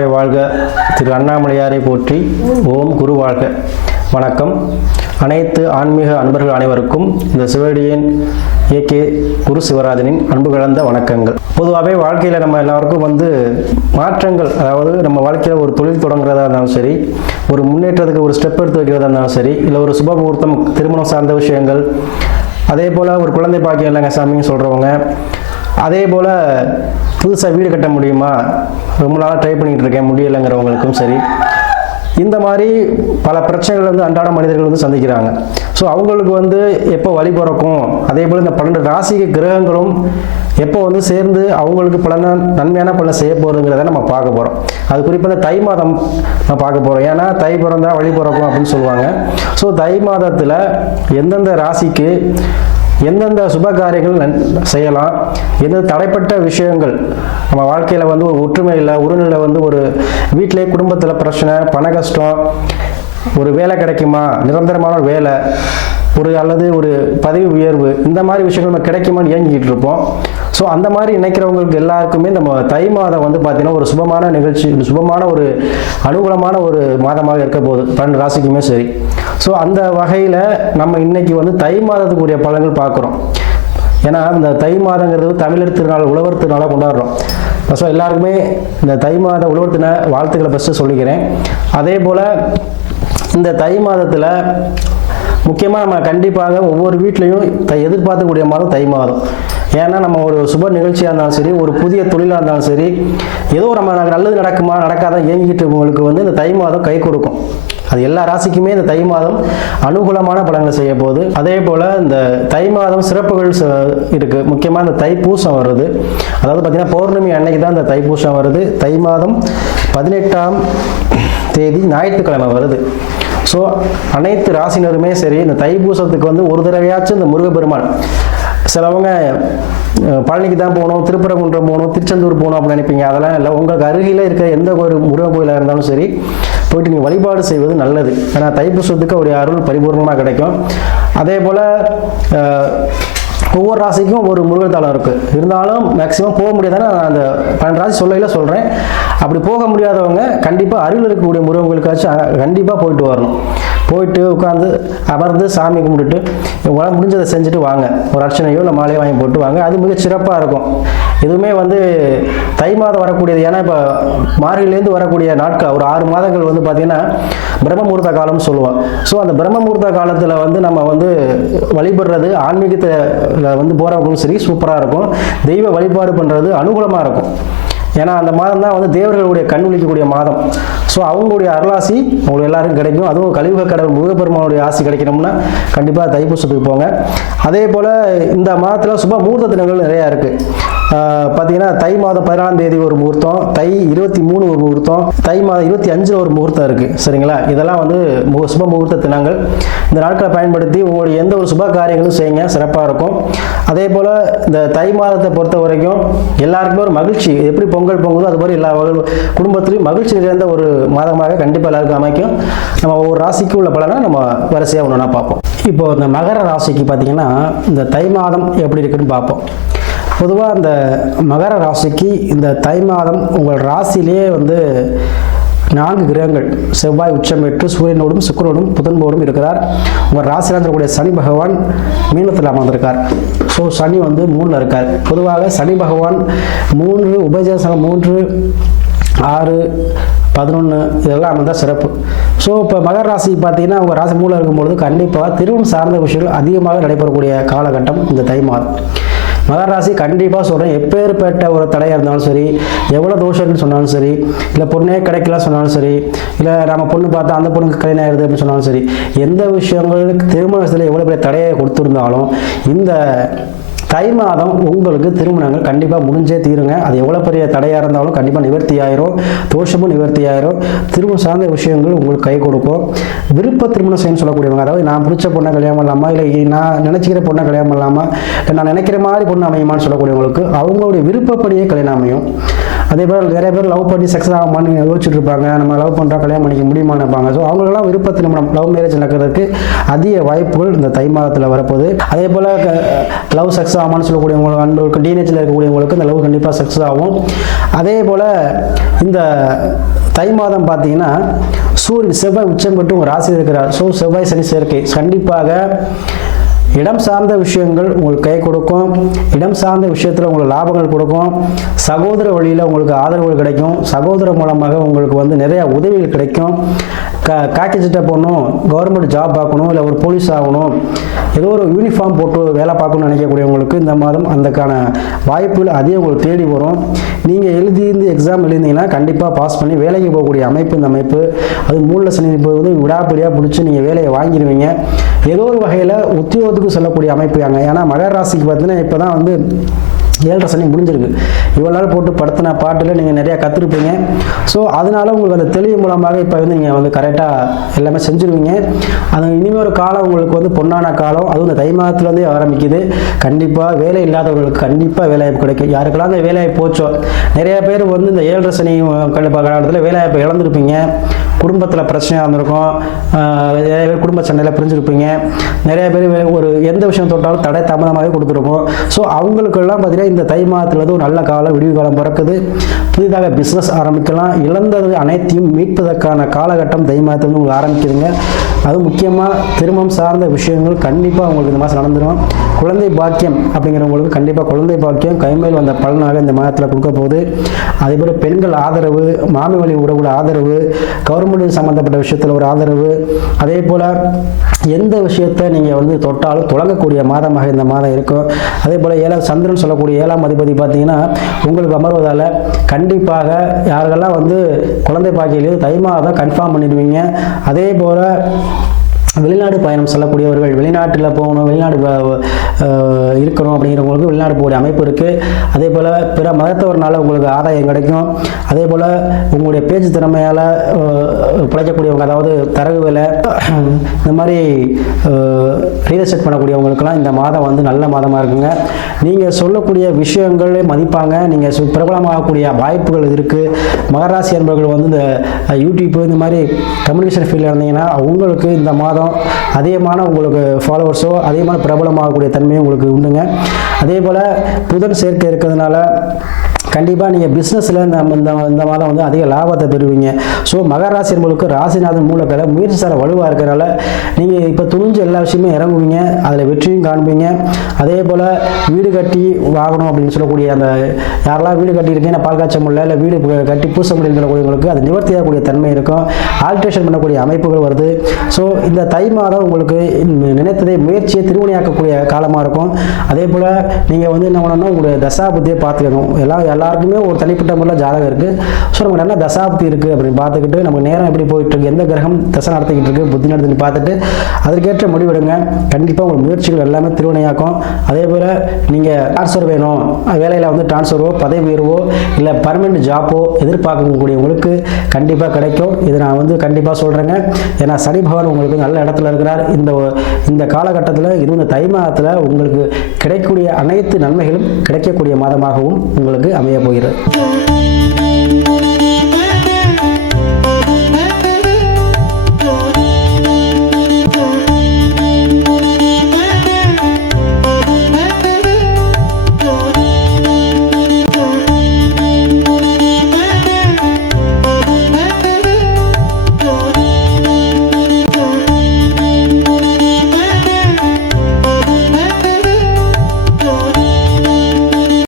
வாழ்க வாழ்க. திரு அண்ணாமலையாரை போற்றி. ஓம் குரு வாழ்க. வணக்கம். அனைத்து ஆன்மீக அன்பர்கள் அனைவருக்கும் இந்த சிவடியின் ஏகே குரு சிவராஜனின் அன்பு கலந்த வணக்கங்கள். பொதுவாகவே வாழ்க்கையில் நம்ம எல்லாருக்கும் மாற்றங்கள், அதாவது நம்ம வாழ்க்கையில் ஒரு தொழில் தொடங்குறதா இருந்தாலும் சரி, ஒரு முன்னேற்றத்துக்கு ஒரு ஸ்டெப் எடுத்து வைக்கிறதா இருந்தாலும் சரி, இல்லை ஒரு சுப முகூர்த்தம், திருமணம் சார்ந்த விஷயங்கள், அதே போல் ஒரு குழந்தை பாக்கியம் இல்லைங்க சாமின்னு சொல்கிறவங்க, அதே போல் புதுசாக வீடு கட்ட முடியுமா, ரொம்ப நாளாக ட்ரை பண்ணிகிட்டு இருக்கேன் முடியலைங்கிறவங்களுக்கும் சரி, இந்த மாதிரி பல பிரச்சனைகள் அன்றாட மனிதர்கள் சந்திக்கிறாங்க. ஸோ அவங்களுக்கு எப்போ வழி பிறக்கும், அதே போல் இந்த 12 ராசிக்கு கிரகங்களும் எப்போ சேர்ந்து அவங்களுக்கு நன்மையான பலனை செய்ய போகிறதுங்கிறத நம்ம பார்க்க போகிறோம். அது குறிப்பாக தை மாதம் நம்ம பார்க்க போகிறோம். ஏன்னா தை பிறந்தா வழி பிறக்கும் அப்படின்னு சொல்லுவாங்க. ஸோ தை மாதத்தில் எந்தெந்த ராசிக்கு எந்தெந்த சுப காரியங்கள் செய்யலாம், எந்த தடைப்பட்ட விஷயங்கள் நம்ம வாழ்க்கையில் ஒரு ஒற்றுமை இல்லை, உறநிலை ஒரு வீட்டிலே குடும்பத்தில் பிரச்சனை, பண கஷ்டம், ஒரு வேலை கிடைக்குமா, நிரந்தரமான வேலை, அல்லது ஒரு பதவி உயர்வு, இந்த மாதிரி விஷயங்கள் நம்ம கிடைக்குமான்னு ஏங்கிட்டு இருப்போம். ஸோ அந்த மாதிரி நினைக்கிறவங்களுக்கு எல்லாருக்குமே நம்ம தை மாதம் பார்த்தீங்கன்னா ஒரு சுபமான நிகழ்ச்சி, சுபமான ஒரு அனுகூலமான ஒரு மாதமாக இருக்க போகுது 12 ராசிக்குமே சரி. ஸோ அந்த வகையில் நம்ம இன்னைக்கு தை மாதத்துக்குரிய பலன்கள் பார்க்குறோம். ஏன்னா இந்த தை மாதங்கிறது தமிழர் திருநாள், உழவர் திருநாளாக கொண்டாடுறோம். ஸோ எல்லாருக்குமே இந்த தை மாத உழவர் தின வாழ்த்துக்களை ஃபஸ்ட்டு சொல்லிக்கிறேன். அதே போல் இந்த தை மாதத்தில் முக்கியமாக நம்ம கண்டிப்பாக ஒவ்வொரு வீட்லேயும் எதிர்பார்க்கக்கூடிய மாதம் தை மாதம். ஏன்னா நம்ம ஒரு சுப நிகழ்ச்சியாக இருந்தாலும் சரி, ஒரு புதிய தொழிலாக இருந்தாலும் சரி, ஏதோ நம்ம நல்லது நடக்குமா நடக்காத ஏங்கிட்டு இருக்கவங்களுக்கு இந்த தை மாதம் கை கொடுக்கும். அது எல்லா ராசிக்குமே இந்த தை மாதம் அனுகூலமான பலன்களை செய்ய போகுது. அதே போல் இந்த தை மாதம் சிறப்புகள் இருக்குது. முக்கியமாக இந்த தைப்பூசம் வருது. அதாவது பார்த்திங்கன்னா பௌர்ணமி அன்னைக்கு தான் இந்த தைப்பூசம் வருது. தை மாதம் 18ஆம் தேதி ஞாயிற்றுக்கிழமை வருது. ஸோ அனைத்து ராசினருமே சரி இந்த தைப்பூசத்துக்கு ஒரு தடவையாச்சும் இந்த முருகப்பெருமான், சிலவங்க பழனிக்கு தான் போகணும், திருப்பரங்குன்றம் போகணும், திருச்செந்தூர் போகணும் அப்படின்னு நினைப்பீங்க. அதெல்லாம் இல்லை. உங்களுக்கு அருகில் இருக்கிற எந்த ஒரு முருகன் கோயிலாக இருந்தாலும் சரி போயிட்டு நீங்கள் வழிபாடு செய்வது நல்லது. ஏன்னா தைப்பூசத்துக்கு அவருடைய அருள் பரிபூர்ணமாக கிடைக்கும். அதே போல் ஒவ்வொரு ராசிக்கும் ஒரு முருகன் தலம் இருக்குது. இருந்தாலும் மேக்சிமம் போக முடியாதானே நான் அந்த 12 ராசி சொல்லையில் சொல்கிறேன். அப்படி போக முடியாதவங்க கண்டிப்பாக அருகில் இருக்கக்கூடிய முருகங்களுக்காச்சும் கண்டிப்பாக போயிட்டு வரணும். போயிட்டு உட்காந்து அமர்ந்து சாமி கும்பிட்டுட்டு உங்களால் முடிஞ்சதை செஞ்சுட்டு வாங்க. ஒரு அர்ச்சனையோ இல்லை மாலையோ வாங்கி போட்டு வாங்க. அது மிக சிறப்பாக இருக்கும். எதுவுமே தை மாதம் வரக்கூடியது. ஏன்னா இப்போ மார்கழிலேருந்து வரக்கூடிய நாட்கள் ஒரு 6 மாதங்கள் பார்த்தீங்கன்னா பிரம்ம முகூர்த்த காலம்னு சொல்லுவோம். ஸோ அந்த பிரம்ம முகூர்த்த காலத்தில் நம்ம வழிபடுறது ஆன்மீகத்தில் போகிறவங்களும் சரி சூப்பராக இருக்கும். தெய்வ வழிபாடு பண்ணுறது அனுகூலமாக இருக்கும். ஏன்னா அந்த மாதம் தான் தேவர்களுடைய கண் விழிக்கக்கூடிய மாதம். ஸோ அவங்களுடைய அருளாசி உங்களுக்கு எல்லாருக்கும் கிடைக்கும். அதுவும் கலியுக கடவுள் முருகப்பெருமானுடைய ஆசி கிடைக்கணும்னா கண்டிப்பாக தைப்பூசத்துக்கு போங்க. அதே போல் இந்த மாதத்தில் சுப முகூர்த்த தினங்கள் நிறையா இருக்குது. பார்த்தீங்கன்னா தை மாதம் 14ஆம் தேதி ஒரு முகூர்த்தம், தை 23 ஒரு முகூர்த்தம், தை மாதம் 25 ஒரு முகூர்த்தம் இருக்குது. சரிங்களா? இதெல்லாம் சுப முகூர்த்த தினங்கள். இந்த நாட்களை பயன்படுத்தி உங்களுடைய எந்த ஒரு சுப காரியங்களும் செய்யுங்க, சிறப்பாக இருக்கும். அதே போல் இந்த தை மாதத்தை பொறுத்த வரைக்கும் எல்லாருக்குமே ஒரு மகிழ்ச்சி, எப்படி பொங்கல் பொங்குதோ அது மாதிரி எல்லா குடும்பத்திலையும் மகிழ்ச்சி நிறைந்த ஒரு மாதமாக கண்டிப்பாக எல்லாருக்கும் அமைக்கும். நம்ம ஒவ்வொரு ராசிக்கு உள்ள பலனை நம்ம வரிசையாக ஒன்றுனா பார்ப்போம். இப்போ இந்த மகர ராசிக்கு பார்த்தீங்கன்னா இந்த தை மாதம் எப்படி இருக்குன்னு பார்ப்போம். பொதுவாக இந்த மகர ராசிக்கு இந்த தை மாதம் உங்கள் ராசியிலேயே 4 கிரகங்கள் செவ்வாய் உச்சம் பெற்று சூரியனோடும் சுக்கிரனோடும் புதன்போடும் இருக்கிறார். உங்கள் ராசியில் இருக்கக்கூடிய சனி பகவான் மீனத்தில் அமர்ந்திருக்கார். ஸோ சனி 3ல் இருக்கார். பொதுவாக சனி பகவான் 3 உபஜேசம் 3, 6, 11 இதெல்லாம் அமர்ந்தால் சிறப்பு. ஸோ இப்போ மகர ராசி பார்த்தீங்கன்னா உங்கள் ராசி 3ல் இருக்கும்பொழுது கண்டிப்பாக திருமணம் சார்ந்த விஷயங்கள் அதிகமாக நடைபெறக்கூடிய காலகட்டம் இந்த தை மாதம். மகர ராசி கண்டிப்பாக சொல்கிறேன், எப்பேற்பட்ட ஒரு தடையாக இருந்தாலும் சரி, எவ்வளோ தோஷம்னு சொன்னாலும் சரி, இல்லை பொண்ணே கிடைக்கல சொன்னாலும் சரி, இல்லை நம்ம பொண்ணு பார்த்தா அந்த பொண்ணுக்கு கல்யாணம் ஆயிடுது அப்படின்னு சொன்னாலும் சரி, எந்த விஷயங்களுக்கு திருமணத்தில் எவ்வளோ பெரிய தடையை கொடுத்துருந்தாலும் இந்த தை மாதம் உங்களுக்கு திருமணங்கள் கண்டிப்பாக முடிஞ்சே தீருங்க. அது எவ்வளோ பெரிய தடையாக இருந்தாலும் கண்டிப்பாக நிவர்த்தி ஆயிரும், தோஷமும் நிவர்த்தி ஆயிரும். திருமணம் சார்ந்த விஷயங்கள் உங்களுக்கு கை கொடுக்கும். விருப்ப திருமணம் செய்யணும்னு சொல்லக்கூடியவங்க, அதாவது நான் பிடிச்ச பொண்ணை கல்யாணம் பண்ணலாமா, இல்லை நான் நினச்சிக்கிற பொண்ணை கல்யாணம் பண்ணலாமா, இல்லை நான் நினைக்கிற மாதிரி பொண்ணு அமையுமான்னு சொல்லக்கூடியவங்களுக்கு அவங்களுடைய விருப்பப்படியே கல்யாணம் அமையும். அதே போல் நிறைய பேர் லவ் பண்ணி சக்ஸஸ் ஆகுமான்னு யோசிச்சுட்டு இருப்பாங்க, நம்ம லவ் பண்ணுறோம் கல்யாணம் பண்ணிக்க முடியுமான்னு இருப்பாங்க. ஸோ அவங்களெல்லாம் விருப்பத்து நிமிடம் லவ் மேரேஜ் நடக்கிறதுக்கு அதிக வாய்ப்புகள் இந்த தை மாதத்தில் வரப்போகுது. அதே போல் லவ் சக்ஸஸ் ஆகுமான்னு சொல்லக்கூடியவங்களுக்கு, அன்பர்களுக்கு, டீனேஜில் இருக்கக்கூடியவங்களுக்கு இந்த லவ் கண்டிப்பாக சக்ஸஸ் ஆகும். அதே போல் இந்த தை மாதம் பார்த்தீங்கன்னா சூரியன் செவ்வாய் உச்சம் பெற்று உங்கள் ராசியில் இருக்கிறார். ஸோ செவ்வாய் சனி சேர்க்கை கண்டிப்பாக இடம் சார்ந்த விஷயங்கள் உங்களுக்கு கை கொடுக்கும். இடம் சார்ந்த விஷயத்தில் உங்களுக்கு லாபங்கள் கொடுக்கும். சகோதர வழியில் உங்களுக்கு ஆதரவுகள் கிடைக்கும். சகோதரர் மூலமாக உங்களுக்கு வந்து நிறைய உதவிகள் கிடைக்கும். காக்கி சட்டை போடணும், கவர்மெண்ட் ஜாப் பார்க்கணும், இல்லை ஒரு போலீஸ் ஆகணும், ஏதோ ஒரு யூனிஃபார்ம் போட்டு வேலை பார்க்கணும்னு நினைக்கக்கூடியவங்களுக்கு இந்த மாதம் அதுக்கான வாய்ப்புகள் அதிகம் உங்களுக்கு தேடி வரும். நீங்கள் எழுதியிருந்து எக்ஸாம் எழுதிங்கன்னா கண்டிப்பாக பாஸ் பண்ணி வேலைக்கு போகக்கூடிய அமைப்பு இந்த அமைப்பு. அது மூல சனி வந்து விடாப்பிடியாக பிடிச்சி நீங்கள் வேலையை வாங்கிடுவீங்க. ஏதோ ஒரு வகையில் உத்தியோகத்துக்கு சொல்லக்கூடிய அமைப்பு அங்கே. ஏன்னா மகர ராசிக்கு பார்த்தீங்கன்னா இப்போ தான் வந்து 7.5 சனி முடிஞ்சிருக்கு. இவ்வளோ நாள் போட்டு படுத்தின பாட்டில் நீங்கள் நிறையா கற்றுருப்பீங்க. ஸோ அதனால உங்களுக்கு அந்த தெளிவு மூலமாக இப்போ வந்து நீங்கள் வந்து கரெக்டாக எல்லாமே செஞ்சுருவீங்க. அது இனிமேல் ஒரு காலம் உங்களுக்கு வந்து பொன்னான காலம். அதுவும் இந்த தை மாதத்துலேருந்தே ஆரம்பிக்குது. கண்டிப்பாக வேலை இல்லாதவர்களுக்கு கண்டிப்பாக வேலைவாய்ப்பு கிடைக்கும். யாருக்கெல்லாம் அந்த வேலைவாய்ப்பு போச்சோ, நிறைய பேர் வந்து இந்த 7.5 சனி காலத்தில் வேலைவாய்ப்பு இழந்திருப்பீங்க. குடும்பத்தில் பிரச்சனையாக இருந்திருக்கும். நிறைய பேர் குடும்ப சண்டையில் பிரிஞ்சிருப்பீங்க. நிறைய பேர் ஒரு எந்த விஷயம் தொட்டாலும் தடை தாமதமாகவே கொடுத்துருப்போம். ஸோ அவங்களுக்கெல்லாம் பார்த்தீங்கன்னா இந்த தை மாதத்தில் வந்து ஒரு நல்ல காலம், விடிவு காலம் பிறக்குது. புதிதாக பிஸ்னஸ் ஆரம்பிக்கலாம். இழந்தது அனைத்தையும் மீட்பதற்கான காலகட்டம் தை மாதத்தில் உங்களுக்கு ஆரம்பிக்குதுங்க. அது முக்கியமாக திருமணம் சார்ந்த விஷயங்கள் கண்டிப்பாக உங்களுக்கு இந்த மாதம் நடந்துடும். குழந்தை பாக்கியம் அப்படிங்கிறவங்களுக்கு கண்டிப்பாக குழந்தை பாக்கியம் கைமேல் வந்த பலனாக இந்த மாதத்தில் கொடுக்க போகுது. அதேபோல் பெண்கள் ஆதரவு, மாமி வழி உறவுல ஆதரவு, கவர்மெண்ட் சம்மந்தப்பட்ட விஷயத்தில் ஒரு ஆதரவு, அதே போல் எந்த விஷயத்தை நீங்கள் வந்து தொட்டாலும் தொடங்கக்கூடிய மாதமாக இந்த மாதம் இருக்கும். அதே போல் சந்திரன் சொல்லக்கூடிய 7ஆம் அதிபதி பார்த்தீங்கன்னா உங்களுக்கு அமர்வதால் கண்டிப்பாக யாருக்கெல்லாம் வந்து குழந்தை பாக்கியிலேயே தை மாதம் கன்ஃபார்ம் பண்ணிடுவீங்க. அதே போல் வெளிநாடு பயணம் செல்லக்கூடியவர்கள், வெளிநாட்டில் போகணும், வெளிநாடு இருக்கணும் அப்படிங்கிறவங்களுக்கு வெளிநாடு போகக்கூடிய அமைப்பு இருக்குது. அதே போல் பிற மதத்தவர்னால உங்களுக்கு ஆதாயம் கிடைக்கும். அதே போல் உங்களுடைய பேச்சு திறமையால் பிழைக்கக்கூடியவங்க, அதாவது தரகு வேலை இந்த மாதிரி ரியல் எஸ்டேட் பண்ணக்கூடியவங்களுக்கெல்லாம் இந்த மாதம் வந்து நல்ல மாதமாக இருக்குங்க. நீங்கள் சொல்லக்கூடிய விஷயங்களே மதிப்பாங்க. நீங்கள் பிரபலமாகக்கூடிய வாய்ப்புகள் இருக்குது. மகராசி அன்பர்கள் வந்து இந்த யூடியூப் இந்த மாதிரி கம்யூனிகேஷன் ஃபீல்டில் இருந்தீங்கன்னா உங்களுக்கு இந்த மாதம் அதிகமான உங்களுக்கு ஃபாலோவர்ஸோ அதிகமான பிரபலமாகக்கூடிய தன்மையும் உங்களுக்கு உண்டுங்க. அதே போல் புதன் சேர்க்கை இருக்கிறதுனால கண்டிப்பாக நீங்கள் பிஸ்னஸில் இந்த மாதம் வந்து அதிக லாபத்தை பெறுவீங்க. ஸோ மகராசி என்பவர்களுக்கு ராசிநாதன் மூலக்கலை முயற்சி சார வலுவாக இருக்கிறனால நீங்கள் இப்போ துணிஞ்சு எல்லா விஷயமே இறங்குவீங்க, அதில் வெற்றியும் காண்பீங்க. அதே போல் வீடு கட்டி வாங்கணும் அப்படின்னு சொல்லக்கூடிய அந்த யாரெல்லாம் வீடு கட்டியிருக்கீங்க, நான் பால் காய்ச்ச முடியல, இல்லை வீடு கட்டி பூச முடியல சொல்லக்கூடியவங்களுக்கு அது நிவர்த்தியாகக்கூடிய தன்மை இருக்கும். ஆல்ட்ரேஷன் பண்ணக்கூடிய அமைப்புகள் வருது. ஸோ இந்த தை மாதம் உங்களுக்கு நினைத்ததை முயற்சியை திருவினையாக்கக்கூடிய காலமாக இருக்கும். அதே போல் நீங்கள் வந்து என்ன பண்ணணும்னா உங்களுடைய தசாபுத்தியை பார்த்துக்கணும். எல்லாருக்குமே ஒரு தனிப்பட்ட முறையில் ஜாதகம் இருக்குது. ஸோ நமக்கு என்ன தசாப்தி இருக்குது அப்படின்னு பார்த்துக்கிட்டு நமக்கு நேரம் எப்படி போயிட்டு இருக்கு, எந்த கிரகம் தசை நடத்திக்கிட்டு இருக்கு, புத்தி நடத்தி பார்த்துட்டு அதற்கேற்ற முடிவெடுங்க. கண்டிப்பாக உங்கள் முயற்சிகள் எல்லாமே திருவினையாக்கும். அதே போல் நீங்கள் ட்ரான்ஸ்ஃபர் வேணும், வேலையில் வந்து ட்ரான்ஸ்ஃபரோ பதவி உயர்வோ இல்லை பர்மனெண்ட் ஜாப்போ எதிர்பார்க்கக்கூடியவங்களுக்கு கண்டிப்பாக கிடைக்கும். இதை நான் வந்து கண்டிப்பாக சொல்கிறேங்க. ஏன்னா சனி பகவான் உங்களுக்கு நல்ல இடத்துல இருக்கிறார். இந்த காலகட்டத்தில் இந்த தை மாதத்தில் உங்களுக்கு கிடைக்கக்கூடிய அனைத்து நன்மைகளும் கிடைக்கக்கூடிய மாதமாகவும் உங்களுக்கு அமைய போகிறது.